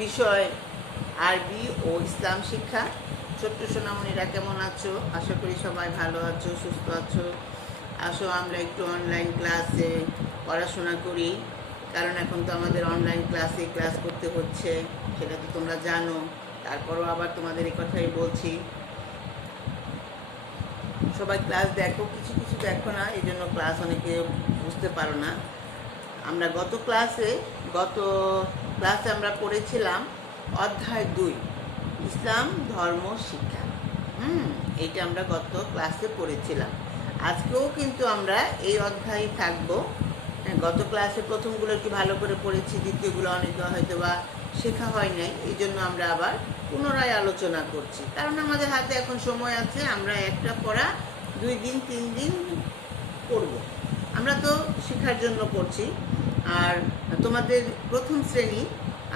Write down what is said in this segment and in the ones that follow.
বিষয় আরবি ও ইসলাম শিক্ষা। ছোট্ট সোনামণিরা কেমন আছো? আশা করি সবাই ভালো আছো, সুস্থ আছো। আসো আমরা একটু অনলাইন ক্লাসে পড়াশোনা করি, কারণ এখন তো আমাদের অনলাইন ক্লাসে ক্লাস করতে হচ্ছে, সেটা তো তোমরা জানো। তারপরও আবার তোমাদের এই কথাই বলছি, সবাই ক্লাস দেখো, কিছু কিছু দেখো না, এই জন্য ক্লাস অনেকে বুঝতে পারো না। আমরা গত ক্লাসে আমরা পড়েছিলাম অধ্যায় 2, ইসলাম ধর্ম শিক্ষা। এইটা আমরা গত ক্লাসে পড়েছিলাম। আজকেও কিন্তু আমরা এই অধ্যায়ে থাকবো। গত ক্লাসে প্রথমগুলো একটু ভালো করে পড়েছি, দ্বিতীয়গুলো অনেকে হয়তো বা শেখা হয় নাই, এই জন্য আমরা আবার পুনরায় আলোচনা করছি, কারণ আমাদের হাতে এখন সময় আছে। আমরা একটা পড়া 2 দিন 3 দিন পড়ব। আমরা তো শেখার জন্য পড়ছি। আর তোমাদের প্রথম শ্রেণী,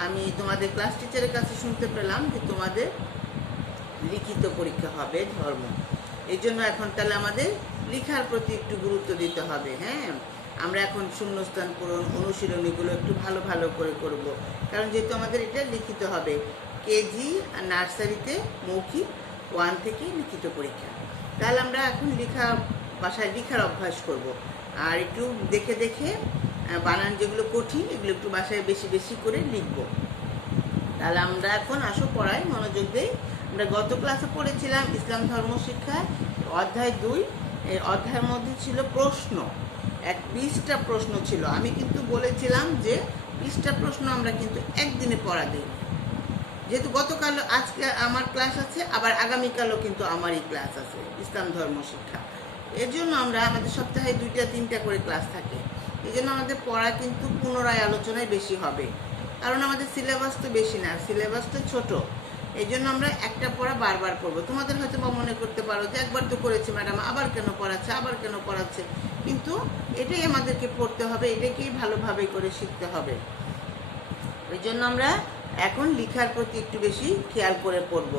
আমি তোমাদের ক্লাস টিচারের কাছে শুনতে পেলাম যে তোমাদের লিখিত পরীক্ষা হবে ধর্ম। এই জন্য এখন তাহলে আমাদের লেখার প্রতি একটু গুরুত্ব দিতে হবে। হ্যাঁ, আমরা এখন শূন্যস্থান পূরণ অনুশীলনীগুলো একটু ভালো ভালো করে করব, কারণ যেহেতু আমাদের এটা লিখিত হবে। কেজি আর নার্সারিতে মৌখিক, 1 থেকে লিখিত পরীক্ষা। তাহলে আমরা এখন বাসায় লেখার অভ্যাস করব, আর একটু দেখে দেখে বানান যেগুলো কঠিন এগুলো একটু বাসায় বেশি বেশি করে লিখব। তাহলে আমরা এখন আসো পড়ায় মনোযোগ দেই। আমরা গত ক্লাসে পড়েছিলাম ইসলাম ধর্ম শিক্ষা অধ্যায় 2। এই অধ্যায়ের মধ্যে ছিল প্রশ্ন, 20টা প্রশ্ন ছিল। আমি কিন্তু বলেছিলাম যে 20টা প্রশ্ন আমরা কিন্তু একদিনে পড়া দিই, যেহেতু গতকাল আজকে আমার ক্লাস আছে, আবার আগামীকালও কিন্তু আমারই ক্লাস আছে ইসলাম ধর্ম শিক্ষা। এর জন্য আমরা আমাদের সপ্তাহে 2টা-3টা করে ক্লাস থাকে। এই জন্য আমাদের পড়া কিন্তু পুনরায় আলোচনায় বেশি হবে, কারণ আমাদের সিলেবাস তো বেশি না, সিলেবাস তো ছোট। এই জন্য আমরা একটা পড়া বারবার পড়বো। তোমাদের হয়তো বা মনে করতে পারো যে একবার তো করেছি ম্যাডাম, আবার কেন পড়াচ্ছে, কিন্তু এটাই আমাদেরকে পড়তে হবে, এটাকেই ভালোভাবে করে শিখতে হবে। ওই জন্য আমরা এখন লেখার প্রতি একটু বেশি খেয়াল করে পড়ব।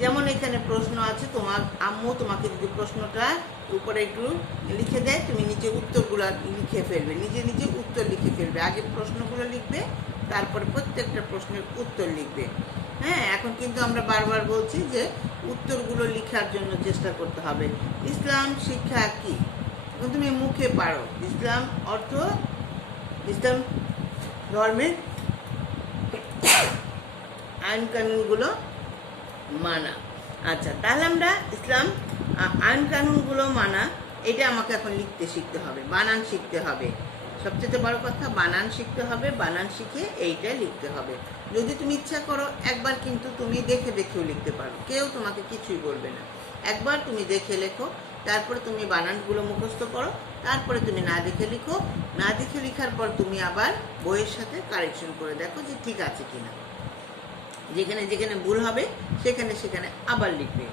যেমন এখানে প্রশ্ন আছে, তোমার আম্মু তোমাকে যদি প্রশ্নটা উপরে একটু লিখে দেয়, তুমি নিচে উত্তরগুলো লিখে ফেলবে, নিজে নিজে উত্তর লিখে ফেলবে। আগে প্রশ্নগুলো লিখবে, তারপরে প্রত্যেকটা প্রশ্নের উত্তর লিখবে। হ্যাঁ, এখন কিন্তু আমরা বারবার বলছি যে উত্তরগুলো লেখার জন্য চেষ্টা করতে হবে। ইসলাম শিক্ষা কি? এখন তুমি মুখে পারো। ইসলাম অর্থ ইসলাম ধর্মের আইন কানুনগুলো মানা। আচ্ছা, তাহলে আমরা ইসলাম আইন কানুনগুলো মানা, এটা আমাকে এখন লিখতে শিখতে হবে, বানান শিখতে হবে। সবচেয়ে বড় কথা, বানান শিখতে হবে। বানান শিখে এইটা লিখতে হবে। যদি তুমি ইচ্ছা করো একবার কিন্তু তুমি দেখে দেখেও লিখতে পারো, কেউ তোমাকে কিছুই বলবে না। একবার তুমি দেখে লেখো, তারপরে তুমি বানানগুলো মুখস্থ করো, তারপরে তুমি না দেখে লিখো। না দেখে লেখার পর তুমি আবার বইয়ের সাথে কারেকশন করে দেখো যে ঠিক আছে কিনা। যেখানে যেখানে ভুল হবে সেখানে সেখানে আবার লিখবে।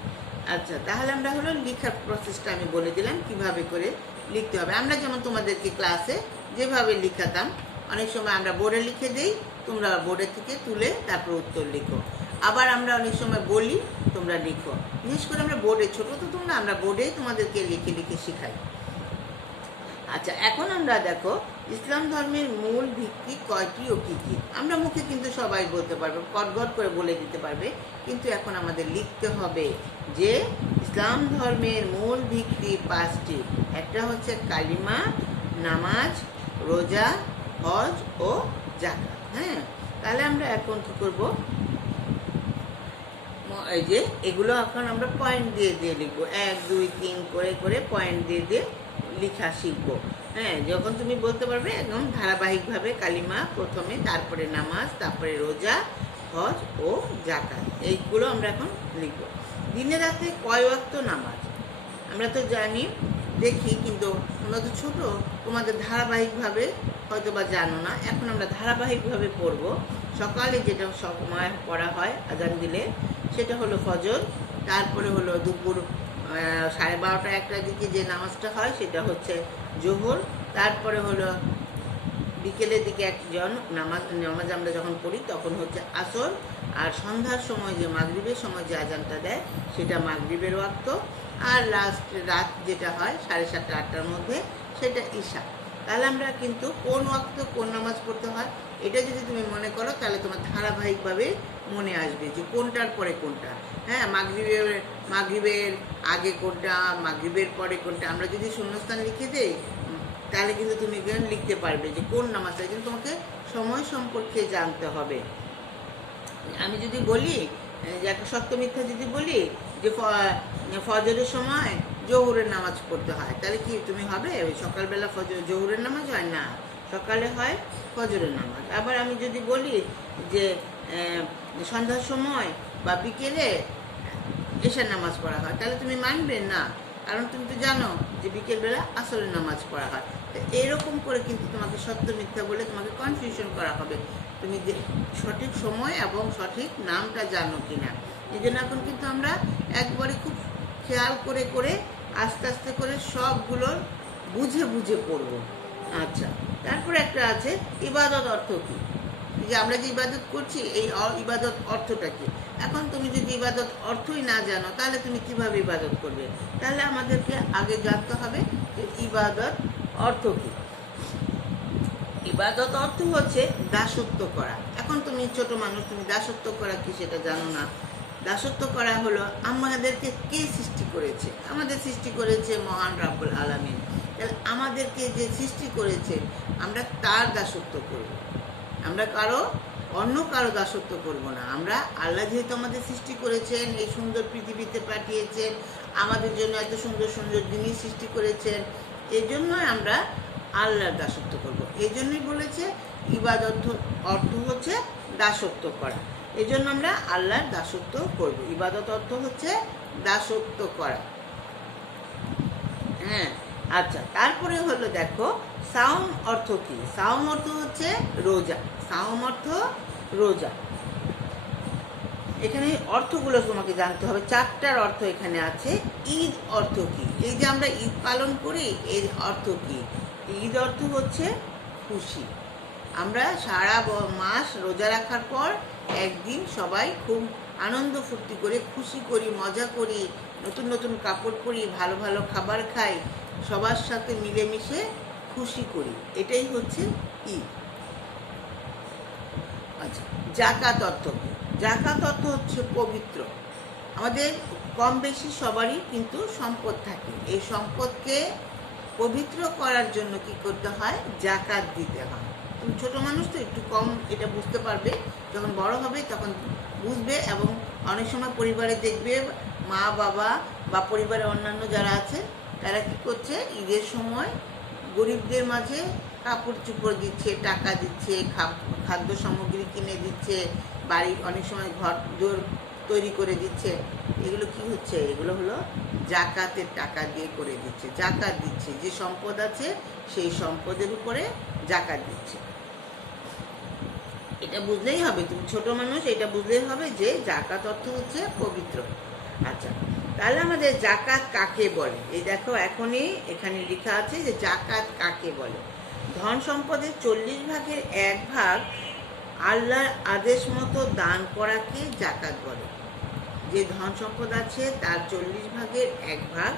আচ্ছা, তাহলে আমরা হলো লেখার প্রসেসটা আমি বলে দিলাম কিভাবে করে লিখতে হবে। আমরা যেমন তোমাদেরকে ক্লাসে যেভাবে লিখাতাম, অনেক সময় আমরা বোর্ডে লিখে দিই, তোমরা বোর্ডে থেকে তুলে তারপর উত্তর লিখো। আবার আমরা অনেক সময় বলি, তোমরা লিখো। বিশেষ করে আমরা বোর্ডে, ছোট তো তোমরা, আমরা বোর্ডেই তোমাদেরকে লিখে লিখে শেখাই। আচ্ছা, এখন আমরা দেখো ইসলাম ধর্মের মূল ভিত্তি কয়টি ও কী কী। আমরা মুখে কিন্তু সবাই বলতে পারবে, কটগট করে বলে দিতে পারবে, কিন্তু এখন আমাদের লিখতে হবে যে ইসলাম ধর্মের মূল ভিত্তি 5টি। একটা হচ্ছে কালিমা, নামাজ, রোজা, হজ ও যাকাত। হ্যাঁ, তাহলে আমরা এখন কি করব, এই যে এগুলো এখন আমরা পয়েন্ট দিয়ে দিয়ে লিখবো, 1 2 3 করে করে পয়েন্ট দিয়ে দিয়ে লেখা শিখবো। হ্যাঁ, যখন তুমি বলতে পারবে একদম ধারাবাহিকভাবে কালিমা প্রথমে, তারপরে নামাজ, তারপরে রোজা, হজ ও যাকাত, এইগুলো আমরা এখন লিখবো। দিনে রাতে কয় ওয়াক্ত নামাজ? আমরা তো জানি, দেখি, কিন্তু তোমরা তো ছোটো, তোমাদের ধারাবাহিকভাবে হয়তো বা জানো না। এখন আমরা ধারাবাহিকভাবে পড়বো। সকালে যেটা সময় পড়া হয় আজান দিলে, সেটা হলো ফজর। তারপরে হলো দুপুর 12:30 1টার দিকে যে নামাজটা হয় সেটা হচ্ছে জোহর। তারপরে হলো বিকেলের দিকে একজন নামাজ আমরা যখন পড়ি তখন হচ্ছে আসর। আর সন্ধ্যার সময় যে মাগরিবের সময় যে আজানটা দেয় সেটা মাগরিবের ওয়াক্ত। আর লাস্ট রাত যেটা হয় 7:30 8টার মধ্যে, সেটা ঈশা। তাহলে আমরা কিন্তু কোন ওয়াক্ত কোন নামাজ পড়তে হয় এটা যদি তুমি মনে করো তাহলে তোমার ধারাবাহিকভাবে মনে আসবে যে কোনটার পরে কোনটা। হ্যাঁ, মাগরিবের আগে কোনটা, মাগরিবের পরে কোনটা। আমরা যদি শূন্যস্থান লিখে দেই তাহলে কিন্তু তুমি লিখতে পারবে যে কোন নামাজটা, কিন্তু তোমাকে সময় সম্পর্কে জানতে হবে। আমি যদি বলি যে একটা সত্য মিথ্যা যদি বলি যে ফজরের সময় জোহরের নামাজ পড়তে হয়, তাহলে কি তুমি হবে সকালবেলা জোহরের নামাজ হয় না, সকালে হয় ফজরের নামাজ। আবার আমি যদি বলি যে সন্ধ্যার সময় বা বিকেলে এশার নামাজ পড়া হয়, তাহলে তুমি মানবে না, কারণ তুমি তো জানো যে বিকেলবেলা আসরের নামাজ পড়া হয়। তো এরকম করে কিন্তু তোমাকে সত্য মিথ্যা বলে তোমাকে কনফিউশন করা হবে, তুমি যে সঠিক সময় এবং সঠিক নামটা জানো কিনা। এই জন্য এখন কিন্তু আমরা একবারে খুব খেয়াল করে করে আস্তে আস্তে করে সবগুলোর বুঝে বুঝে পড়ব। আচ্ছা, তারপরে একটা আছে ইবাদত অর্থ কী, যে আমরা যে ইবাদত করছি এই ইবাদত অর্থটা কি। এখন তুমি যদি ইবাদত অর্থই না জানো তাহলে তুমি কিভাবে ইবাদত করবে? তাহলে আমাদেরকে আগে জানতে হবে যে ইবাদত অর্থ কি। ইবাদত অর্থ হচ্ছে দাসত্ব করা। এখন তুমি ছোট মানুষ, তুমি দাসত্ব করা কি সেটা জানো না। দাসত্ব করা হলো আমাদেরকে কে সৃষ্টি করেছে? আমাদের সৃষ্টি করেছে মহান রাব্বুল আলামিন। তাহলে আমাদেরকে যে সৃষ্টি করেছে আমরা তার দাসত্ব করব, আমরা অন্য কারো দাসত্ব করব না। আমরা আল্লাহ যেহেতু আমাদের সৃষ্টি করেছেন, এই সুন্দর পৃথিবীতে পাঠিয়েছেন, আমাদের জন্য এত সুন্দর সুন্দর জিনিস সৃষ্টি করেছেন, এই জন্যই আমরা আল্লাহর দাসত্ব করব। এই জন্যই বলেছে ইবাদত অর্থ হচ্ছে দাসত্ব করা। এই জন্য আমরা আল্লাহর দাসত্ব করব। ইবাদত অর্থ হচ্ছে দাসত্ব করা। হ্যাঁ, আচ্ছা, তারপরে হলো দেখো সাওম অর্থ কি। সাওম অর্থ হচ্ছে রোজা। সাওম অর্থ রোজা। এখানে অর্থগুলো তোমাকে জানতে হবে, 4টার অর্থ এখানে আছে। ঈদ অর্থ কি? এই যে আমরা ঈদ পালন করি এর অর্থ কি? ঈদ অর্থ হচ্ছে খুশি। আমরা সারা মাস রোজা রাখার পর একদিন সবাই খুব আনন্দ ফুর্তি করে খুশি করি, মজা করি, নতুন নতুন কাপড় পরি, ভালো ভালো খাবার খাই, সবার সাথে মিলেমিশে খুশি করি, এটাই হচ্ছে ঈদ। আচ্ছা, জাকাত অর্থ কি? জাকাত অর্থ হচ্ছে পবিত্র। আমাদের কম বেশি সবারই কিন্তু সম্পদ থাকে, এই সম্পদকে পবিত্র করার জন্য কি করতে হয়? জাকাত দিতে হয়। তুমি ছোট মানুষ তো একটু কম এটা বুঝতে পারবে, যখন বড় হবে তখন বুঝবে। এবং অনেক সময় পরিবারে দেখবে মা বাবা বা পরিবারের অন্যান্য যারা আছে তারা কি করছে, ঈদের সময় গরিবদের মাঝে কাপড় চোপড় দিচ্ছে, টাকা দিচ্ছে, খাদ্য সামগ্রী কিনে দিচ্ছে, বাড়ির অনেক সময় ঘর দোর তৈরি করে দিচ্ছে। এগুলো কি হচ্ছে? এগুলো হলো জাকাতের টাকা দিয়ে করে দিচ্ছে, জাকাত দিচ্ছে। যে সম্পদ আছে সেই সম্পদের উপরে জাকাত দিচ্ছে। এটা বুঝলেই হবে, তুমি ছোট মানুষ, এটা বুঝলেই হবে যে জাকাত অর্থ হচ্ছে পবিত্র। আচ্ছা, তাহলে আমাদের জাকাত কাকে বলে? এই দেখো এখনই এখানে লেখা আছে যে জাকাত কাকে বলে। ধন সম্পদের 40 ভাগের 1 ভাগ আল্লাহর আদেশ মতো দান করাকে জাকাত বলে। যে ধন সম্পদ আছে তার 40 ভাগের 1 ভাগ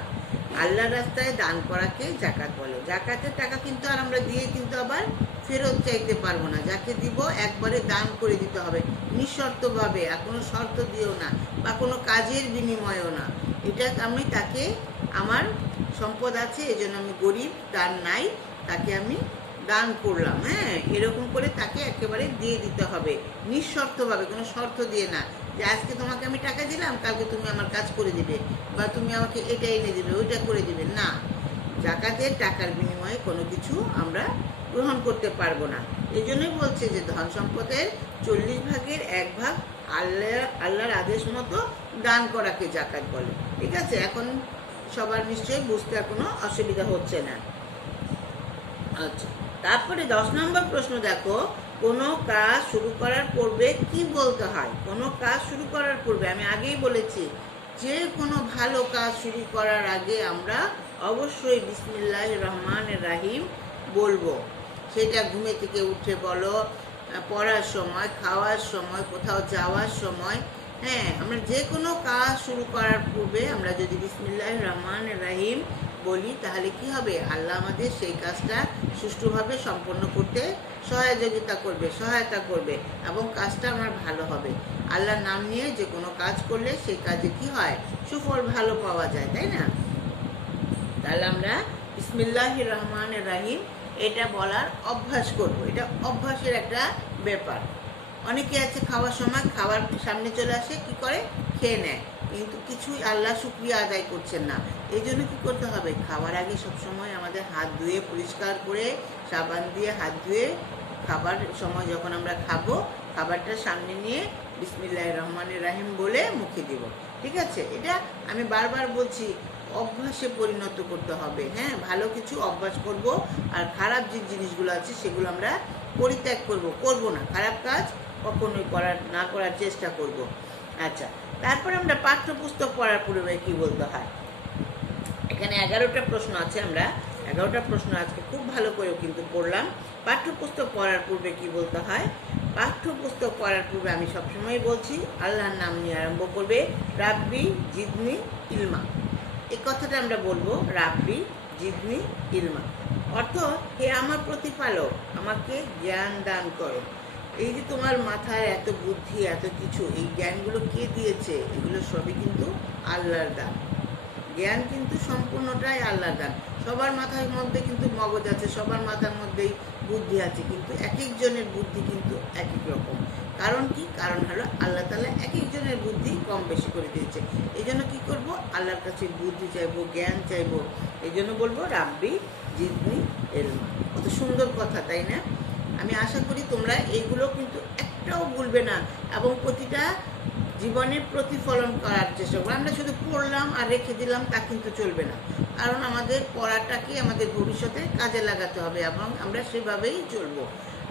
আল্লাহর রাস্তায় দান করাকে জাকাত বলে। জাকাতের টাকা কিন্তু আর আমরা দিয়ে কিন্তু আবার ফেরত চাইতে পারবো না। যাকে দিব একবারে দান করে দিতে হবে নিঃশর্তভাবে, আর কোনো শর্ত দিও না বা কোনো কাজের বিনিময়েও না। এটা আমি তাকে, আমার সম্পদ আছে এজন্য আমি গরিব, তার নাই, তাকে আমি দান করলাম, হ্যাঁ, এরকম করে তাকে একেবারে দিয়ে দিতে হবে নিঃশর্তভাবে, কোনো শর্ত দিয়ে না যে আজকে তোমাকে আমি টাকা দিলাম, কালকে তুমি আমার কাজ করে দিবে বা তুমি আমাকে এটা এনে দিবে, ওইটা করে দিবে না। জাকাতের টাকার বিনিময়ে কোনো কিছু আমরা গ্রহণ করতে পারবো না। এই জন্যই বলছে যে ধন সম্পদের 40 ভাগের 1 ভাগ আল্লাহর আদেশ মতো দান করাকে জাকাত বলে। ঠিক আছে, এখন সবার নিশ্চয়ই বুঝতে আর কোনো অসুবিধা হচ্ছে না। আচ্ছা, তারপরে 10 নম্বর প্রশ্ন দেখো, কোনো কাজ শুরু করার পূর্বে কি বলতে হয়? কোনো কাজ শুরু করার পূর্বে, আমি আগেই বলেছি যে কোনো ভালো কাজ শুরু করার আগে আমরা অবশ্যই বিসমিল্লাহির রহমানির রহিম বলবো। সেটা ঘুমে থেকে উঠে বলো, পড়ার সময়, খাওয়ার সময়, কোথাও যাওয়ার সময়, হ্যাঁ, আমরা যে কোনো কাজ শুরু করার পূর্বে আমরা যদি বিসমিল্লাহির রহমানির রহিম বলি তাহলে কি হবে? আল্লাহ আমাদের সেই কাজটা সুষ্ঠুভাবে সম্পন্ন করতে সহায়তা করবে এবং কাজটা আমার ভালো হবে। আল্লাহর নাম নিয়ে যে কোনো কাজ করলে সেই কাজে কি হয়, সুফল ভালো পাওয়া যায়, তাই না? তাহলে আমরা বিসমিল্লাহির রহমানির রহিম এটা বলার অভ্যাস করব। এটা অভ্যাসের একটা ব্যাপার। অনেকে আছে খাওয়ার সময় খাবার সামনে চলে আসে, কি করে, খেয়ে নেয়, কিন্তু কিছুই আল্লাহ শুকরিয়া আদায় করছেন না। এই জন্য কী করতে হবে, খাবার আগে সবসময় আমাদের হাত ধুয়ে পরিষ্কার করে সাবান দিয়ে হাত ধুয়ে খাবার সময় যখন আমরা খাবো, খাবারটা সামনে নিয়ে বিসমিল্লাহির রহমানির রহিম বলে মুখে দিব। ঠিক আছে? এটা আমি বারবার বলছি, অভ্যাসে পরিণত করতে হবে। হ্যাঁ, ভালো কিছু অভ্যাস করব, আর খারাপ যে জিনিসগুলো আছে সেগুলো আমরা পরিত্যাগ করব না। খারাপ কাজ কখনোই না করার চেষ্টা করব। আচ্ছা, তারপরে আমরা পাঠ্যপুস্তক পড়ার পূর্বে কি বলতে হয়। এখানে 11টা প্রশ্ন আছে, আমরা 11টা প্রশ্ন আজকে খুব ভালো করে কিন্তু পড়লাম। পাঠ্যপুস্তক পড়ার পূর্বে কি বলতে হয়, পাঠ্যপুস্তক পড়ার পূর্বে আমি সবসময় বলছি আল্লাহর নাম নিয়ে আরম্ভ করবে। রাব্বি জিদনি ইলমা, এই কথাটা আমরা বলবো, রাব্বি জিদনি ইলমা, অর্থ হে আমার প্রতিপালক আমাকে জ্ঞান দান করো। এই যে তোমার মাথায় এত বুদ্ধি, এত কিছু, এই জ্ঞানগুলো কে দিয়েছে? এগুলো সবই কিন্তু আল্লাহর দান। জ্ঞান কিন্তু সম্পূর্ণটাই আল্লাহর দান। সবার মাথার মধ্যে কিন্তু মগজ আছে, সবার মাথার মধ্যেই বুদ্ধি আছে, কিন্তু এক একজনের বুদ্ধি কিন্তু এক এক রকম। কারণ কি? কারণ হলো আল্লাহ তাআলা এক একজনের বুদ্ধি কম বেশি করে দিয়েছে। এই জন্য কী করবো, আল্লাহর কাছে বুদ্ধি চাইবো, জ্ঞান চাইবো। এই জন্য বলবো রাব্বি জিদনি ইলমা। কত সুন্দর কথা, তাই না? আমি আশা করি তোমরা এইগুলো কিন্তু একটাও ভুলবে না এবং প্রতিটা জীবনে প্রতিফলন করার চেষ্টা করবো। আমরা শুধু পড়লাম আর রেখে দিলাম তা কিন্তু চলবে না, কারণ আমাদের পড়াটাকে আমাদের ভবিষ্যতে কাজে লাগাতে হবে এবং আমরা সেভাবেই চলবো।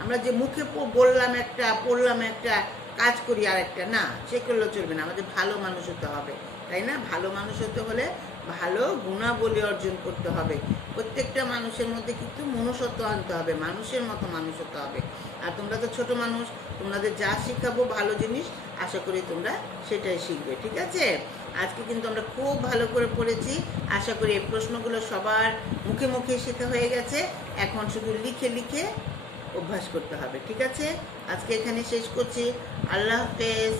আমরা যে মুখে বললাম একটা, পড়লাম একটা, কাজ করি আর একটা, না, সেগুলো চলবে না। আমাদের ভালো মানুষ হতে হবে, তাই না? ভালো মানুষ হতে হলে ভালো গুণাবলী অর্জন করতে হবে। প্রত্যেকটা মানুষের মধ্যে কিন্তু মনুষ্যত্ব আনতে হবে, মানুষের মতো মানুষ হতে হবে। আর তোমরা তো ছোট মানুষ, তোমাদের যা শিখাবো ভালো জিনিস, আশা করি তোমরা সেটাই শিখবে। ঠিক আছে? আজকে কিন্তু আমরা খুব ভালো করে পড়েছি। আশা করি এই প্রশ্নগুলো সবার মুখে মুখে শেখা হয়ে গেছে। এখন শুধু লিখে লিখে অভ্যাস করতে হবে। ঠিক আছে? আজকে এখানে শেষ করছি। আল্লাহ হাফেজ।